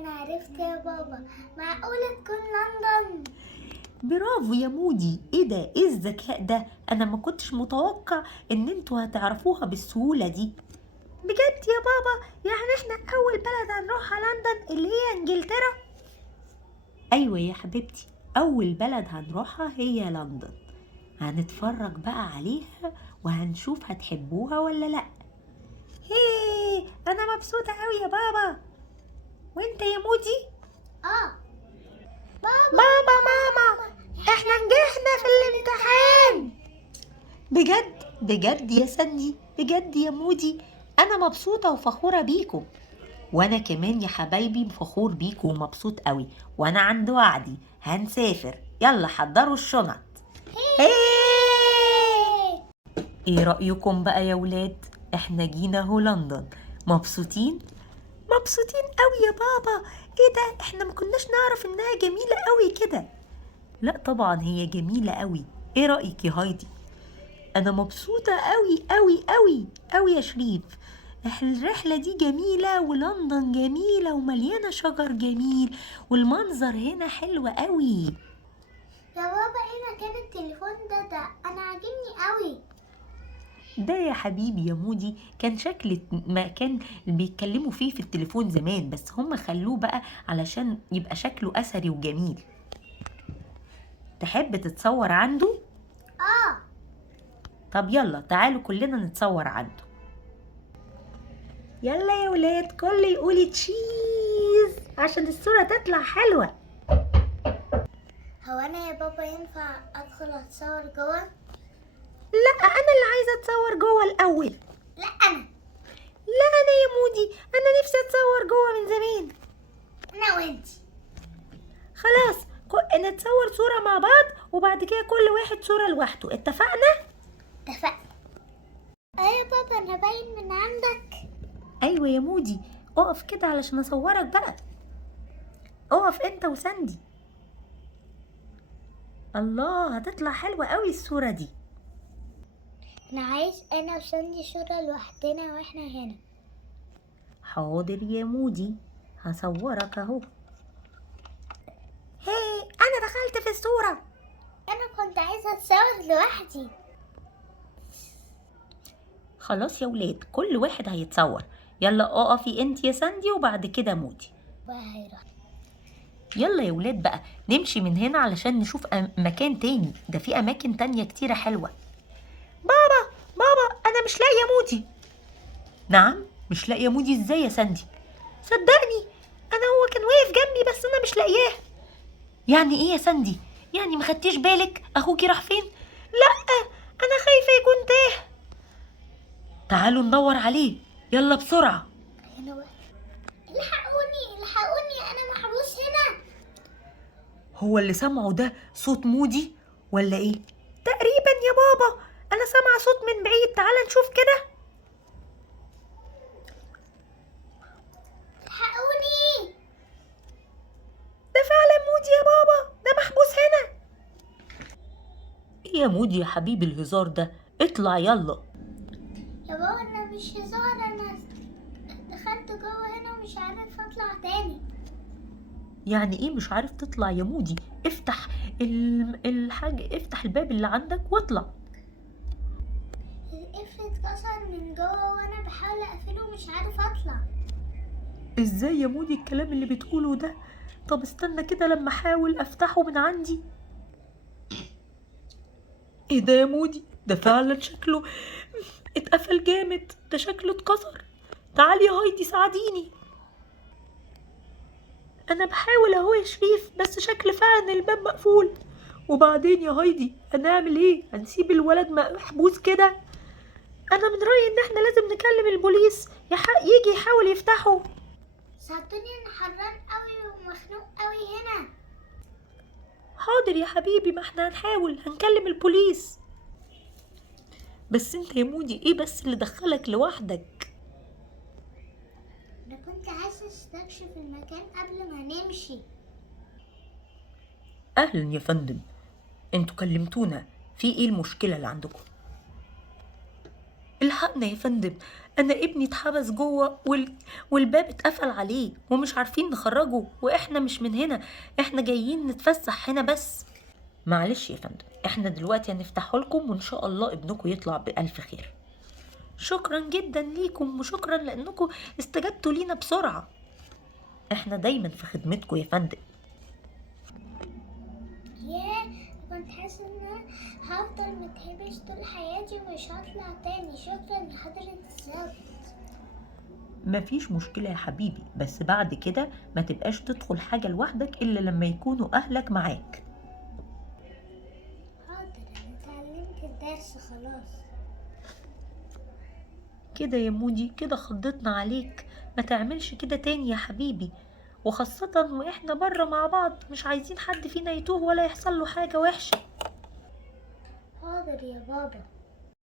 أنا عرفت يا بابا، معقولة تكون لندن؟ برافو يا مودي. ايه ده؟ ايه الذكاء ده؟ انا ما كنتش متوقع ان انتوا هتعرفوها بالسهولة دي. بجد يا بابا؟ يعني احنا اول بلد هنروحها لندن اللي هي انجلترا؟ ايوه يا حبيبتي، اول بلد هنروحها هي لندن. هنتفرج بقى عليها وهنشوف هتحبوها ولا لا. هيه، انا مبسوطة قوي يا بابا. وانت يا مودي؟ بابا ماما، احنا نجحنا في الامتحان. بجد بجد يا سندي، بجد يا مودي، انا مبسوطة وفخورة بيكم. وانا كمان يا حبايبي فخور بيكم ومبسوط قوي. وانا عند وعدي هنسافر. يلا حضروا الشنط. ايه رأيكم بقى يا ولاد؟ احنا جينا هو لندن. مبسوطين؟ مبسوطين قوي يا بابا. ايه ده؟ احنا ما كناش نعرف انها جميلة قوي كده. لا طبعا هي جميلة قوي. ايه رأيك يا هايدي؟ انا مبسوطة قوي قوي قوي قوي يا شريف. الرحلة دي جميلة ولندن جميلة ومليانة شجر جميل والمنظر هنا حلو قوي. يا بابا ايه مكان التليفون ده أنا عاجبني قوي. ده يا حبيبي يا مودي كان شكل مكان بيتكلموا فيه في التليفون زمان، بس هم خلوه بقى علشان يبقى شكله أثري وجميل. تحب تتصور عنده؟ طب يلا تعالوا كلنا نتصور عنده. يلا يا ولاد كل يقولي تشيز عشان الصورة تطلع حلوة. هو أنا يا بابا ينفع أدخل أتصور جوه؟ لا أنا اللي عايزة أتصور جوه الأول. لا أنا. لا أنا يا مودي، أنا نفسي أتصور جوه من زمان. أنا وأنتي. خلاص نتصور صورة مع بعض وبعد كده كل واحد صورة لوحده، اتفقنا؟ اتفقنا. يا بابا أنا باين من عندك. أيوة يا مودي، اقف كده علشان أصورك بقى. اقف أنت وساندي. الله، هتطلع حلوة قوي الصورة دي. أنا عايز أنا وساندي صورة لوحدنا وإحنا هنا. حاضر يا مودي، هصورك اهو. هي انا دخلت في الصورة. أنا كنت عايزة أتصور لوحدي. خلاص يا ولاد كل واحد هيتصور. يلا اقفي انت يا ساندي وبعد كده مودي. يلا يا ولاد بقى نمشي من هنا علشان نشوف مكان تاني. ده في اماكن تانية كتيرة حلوة. بابا انا مش لاقية مودي. نعم مش لاقية مودي ازاي يا ساندي؟ صدقني انا هو كان واقف جنبي بس انا مش لاقياه. يعني ايه يا ساندي؟ يعني ما خدتيش بالك اخوكي راح فين؟ لا انا خايفة يكون تاه. تعالوا ندور عليه، يلا بسرعة. الحقوني أنا محبوس هنا. هو اللي سمعه ده صوت مودي ولا ايه؟ تقريبا يا بابا انا سامعة صوت من بعيد. تعال نشوف كده. الحقوني. ده فعلا مودي يا بابا، ده محبوس هنا. ايه يا مودي يا حبيبي الهزار ده؟ اطلع يلا. يا بابا أنا مش هزار، أنا دخلت جوه هنا ومش عارف أطلع تاني. يعني ايه مش عارف تطلع يا مودي؟ افتح الحاجة، افتح الباب اللي عندك واطلع. القفل اتكسر من جوه وأنا بحاول أقفله ومش عارف أطلع. ازاي يا مودي الكلام اللي بتقوله ده؟ طب استنى كده لما احاول افتحه من عندي. ايه ده يا مودي؟ ده فعلا شكله اتقفل جامد، ده شكله اتكسر. تعالي يا هايدي ساعديني. انا بحاول اهو يا شريف بس شكل فعلا الباب مقفول. وبعدين يا هايدي هنعمل ايه؟ هنسيب الولد محبوس كده؟ انا من رأيي ان احنا لازم نكلم البوليس يجي يحاول يفتحه. صدقني أنا حران قوي ومخنوق قوي هنا. حاضر يا حبيبي، ما احنا هنكلم البوليس. بس انت يا مودي ايه بس اللي دخلك لوحدك؟ أنا كنت عايزة استكشف المكان قبل ما نمشي. اهلا يا فندم، انتوا كلمتونا، في ايه المشكلة اللي عندكم؟ الحقنا يا فندم، انا ابني اتحبس جوه والباب اتقفل عليه ومش عارفين نخرجه، واحنا مش من هنا، احنا جايين نتفسح هنا بس. معلش يا فندم، احنا دلوقتي هنفتحه لكم وان شاء الله ابنكم يطلع بألف خير. شكرا جدا ليكم وشكرا لانكم استجبتوا لينا بسرعة، احنا دايما في خدمتكم يا فندم. ياه، كنت حاسة ان انا هفضل متهبش طول حياتي ومش هطلع تاني. شكرا لحضرة الظابط. مفيش مشكلة يا حبيبي، بس بعد كده ما تبقاش تدخل حاجة لوحدك إلا لما يكونوا أهلك معاك. حاضر، انا اتعلمت الدرس خلاص. كده يا مودي، كده خضتنا عليك، ما تعملش كده تاني يا حبيبي، وخاصة وإحنا برا مع بعض، مش عايزين حد فينا يتوه ولا يحصل له حاجة وحشة. حاضر يا بابا.